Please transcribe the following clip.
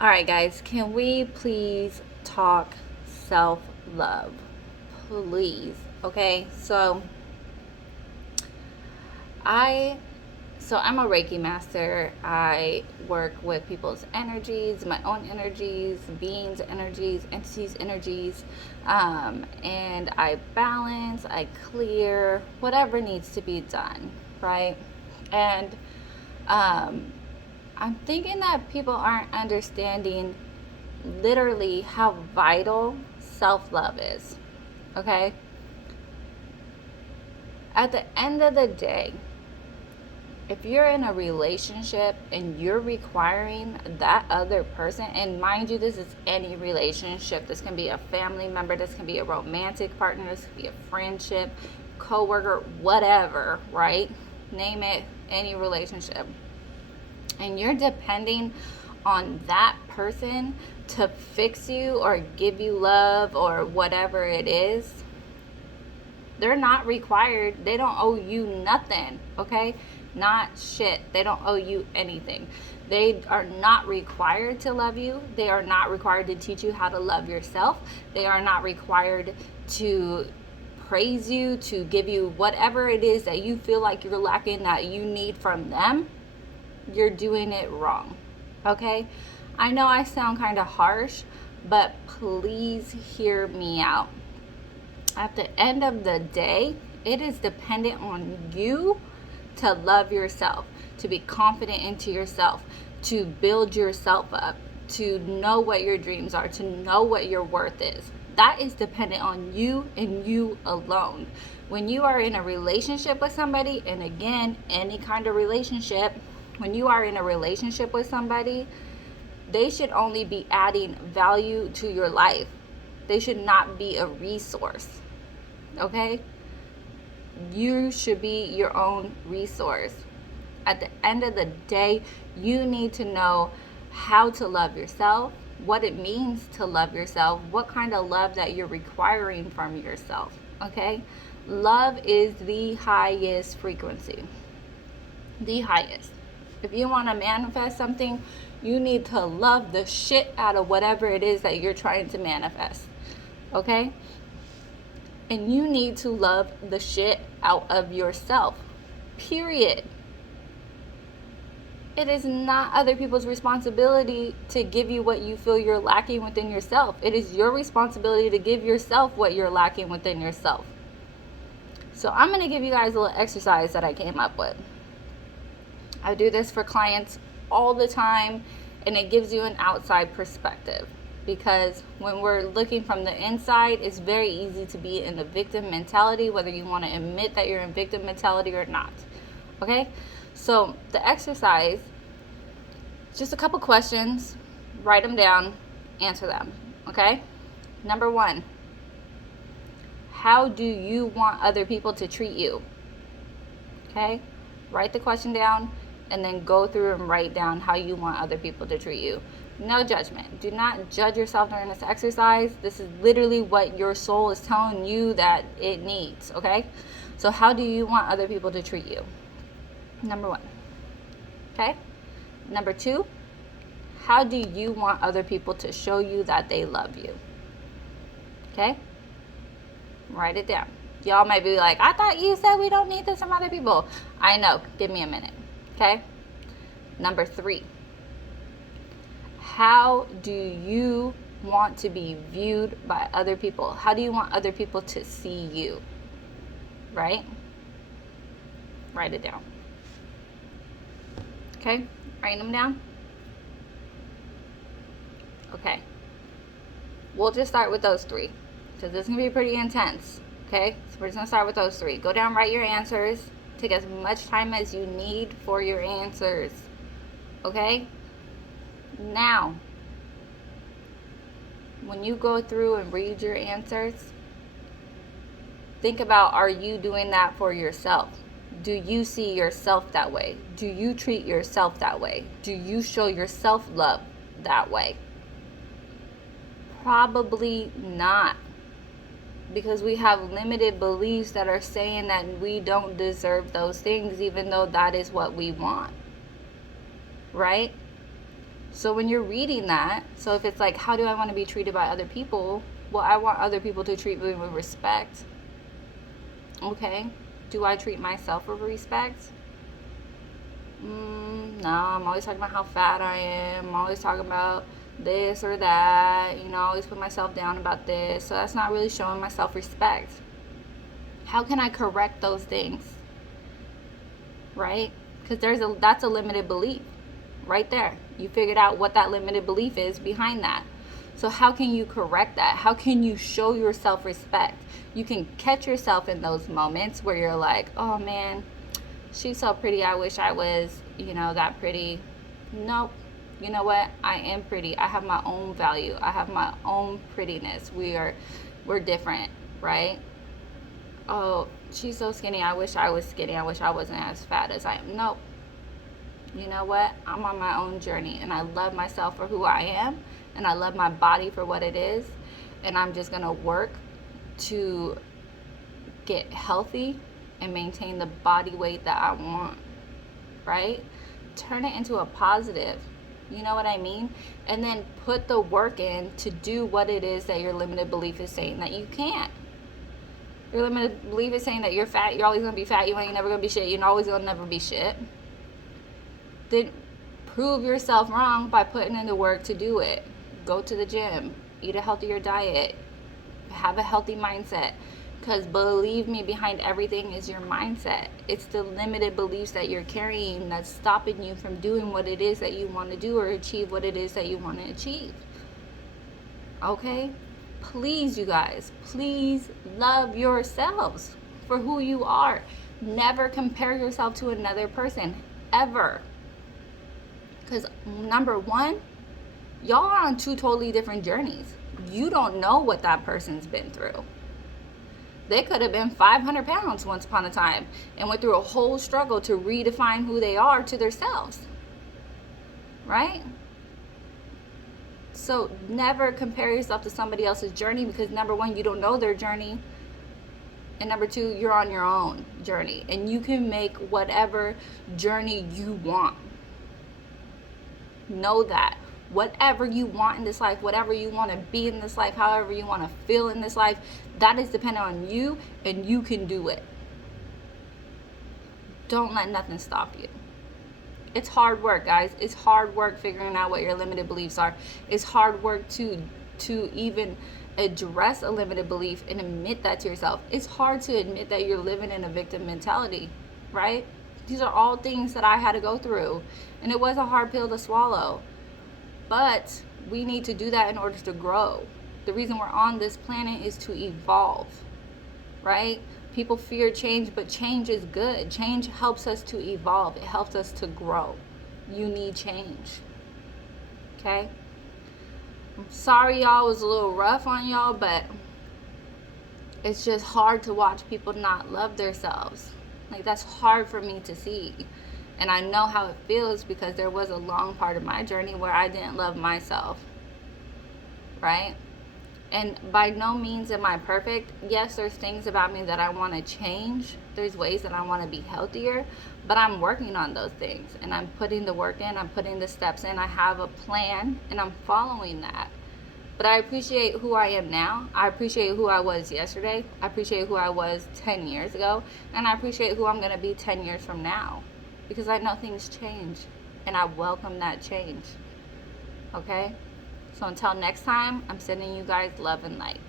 All right, guys, can we please talk self love? Please. Okay, I I'm a Reiki master. I work with people's energies, my own energies, beings' energies, entities' energies, and I balance, I clear whatever needs to be done, right? And um, I'm thinking that people aren't understanding literally how vital self love is. Okay? At the end of the day, if you're in a relationship and you're requiring that other person, and mind you, this is any relationship, this can be a family member, this can be a romantic partner, this can be a friendship, coworker, whatever, right? Name it, any relationship. And you're depending on that person to fix you or give you love or whatever it is, they're not required. They don't owe you nothing, okay? Not shit. They don't owe you anything. They are not required to love you. They are not required to teach you how to love yourself. They are not required to praise you, to give you whatever it is that you feel like you're lacking that you need from them. You're doing it wrong, okay? I know I sound kind of harsh, but please hear me out. At the end of the day, it is dependent on you to love yourself, to be confident into yourself, to build yourself up, to know what your dreams are, to know what your worth is. That is dependent on you and you alone. When you are in a relationship with somebody, and again, any kind of relationship, when you are in a relationship with somebody, they should only be adding value to your life. They should not be a resource. Okay? You should be your own resource. At the end of the day, you need to know how to love yourself, what it means to love yourself, what kind of love that you're requiring from yourself. Okay? Love is the highest frequency. The highest. If you want to manifest something, you need to love the shit out of whatever it is that you're trying to manifest. Okay? And you need to love the shit out of yourself. Period. It is not other people's responsibility to give you what you feel you're lacking within yourself. It is your responsibility to give yourself what you're lacking within yourself. So I'm going to give you guys a little exercise that I came up with. I do this for clients all the time, and it gives you an outside perspective. Because when we're looking from the inside, it's very easy to be in the victim mentality, whether you want to admit that you're in victim mentality or not. Okay? So the exercise, just a couple questions, write them down, answer them. Okay? Number 1, how do you want other people to treat you? Okay? Write the question down and then go through and write down how you want other people to treat you. No judgment. Do not judge yourself during this exercise. This is literally what your soul is telling you that it needs, okay? So how do you want other people to treat you? Number 1, okay? Number 2, how do you want other people to show you that they love you? Okay? Write it down. Y'all might be like, I thought you said we don't need this from other people. I know. Give me a minute. Okay? Number 3, how do you want to be viewed by other people? How do you want other people to see you? Right? Write it down. Okay? Write them down. Okay. We'll just start with those 3 because this is going to be pretty intense. Okay? So we're just going to start with those 3. Go down, write your answers. Take as much time as you need for your answers. Okay? Now, when you go through and read your answers, think about, are you doing that for yourself? Do you see yourself that way? Do you treat yourself that way? Do you show yourself love that way? Probably not. Because we have limited beliefs that are saying that we don't deserve those things, even though that is what we want. Right? So when you're reading that, so if it's like, how do I want to be treated by other people? Well, I want other people to treat me with respect. Okay. Do I treat myself with respect? No, I'm always talking about how fat I am. I'm always talking about this or that. You know, I always put myself down about this. So that's not really showing my self-respect. How can I correct those things? Right? Because that's a limited belief right there. You figured out what that limited belief is behind that. So how can you correct that? How can you show your self-respect? You can catch yourself in those moments where you're like, oh man, she's so pretty. I wish I was, that pretty. Nope. You know what? I am pretty. I have my own value. I have my own prettiness. We're different, right? Oh, she's so skinny. I wish I was skinny. I wish I wasn't as fat as I am. Nope. You know what? I'm on my own journey, and I love myself for who I am, and I love my body for what it is, and I'm just going to work to get healthy and maintain the body weight that I want, right? Turn it into a positive. You know what I mean? And then put the work in to do what it is that your limited belief is saying that you can't. Your limited belief is saying that you're fat, you're always going to be fat, you ain't never going to be shit, you're always going to never be shit. Then prove yourself wrong by putting in the work to do it. Go to the gym, eat a healthier diet, have a healthy mindset. Because believe me, behind everything is your mindset. It's the limited beliefs that you're carrying that's stopping you from doing what it is that you want to do or achieve what it is that you want to achieve. Okay? Please, you guys, please love yourselves for who you are. Never compare yourself to another person, ever. Because number one, y'all are on two totally different journeys. You don't know what that person's been through. They could have been 500 pounds once upon a time and went through a whole struggle to redefine who they are to themselves. Right? So never compare yourself to somebody else's journey, because number one, you don't know their journey. And number two, you're on your own journey. And you can make whatever journey you want. Know that. Whatever you want in this life, whatever you want to be in this life, however you want to feel in this life, that is dependent on you, and you can do it. Don't let nothing stop you. It's hard work, guys. It's hard work figuring out what your limited beliefs are. It's hard work to even address a limited belief and admit that to yourself. It's hard to admit that you're living in a victim mentality, right? These are all things that I had to go through, and it was a hard pill to swallow. But we need to do that in order to grow. The reason we're on this planet is to evolve, right? People fear change, but change is good. Change helps us to evolve. It helps us to grow. You need change, okay? I'm sorry y'all was a little rough on y'all, but it's just hard to watch people not love themselves. Like, that's hard for me to see. And I know how it feels, because there was a long part of my journey where I didn't love myself, right? And by no means am I perfect. Yes, there's things about me that I want to change. There's ways that I want to be healthier, but I'm working on those things, and I'm putting the work in, I'm putting the steps in. I have a plan, and I'm following that. But I appreciate who I am now. I appreciate who I was yesterday. I appreciate who I was 10 years ago. And I appreciate who I'm going to be 10 years from now. Because I know things change, and I welcome that change. Okay? So until next time, I'm sending you guys love and light.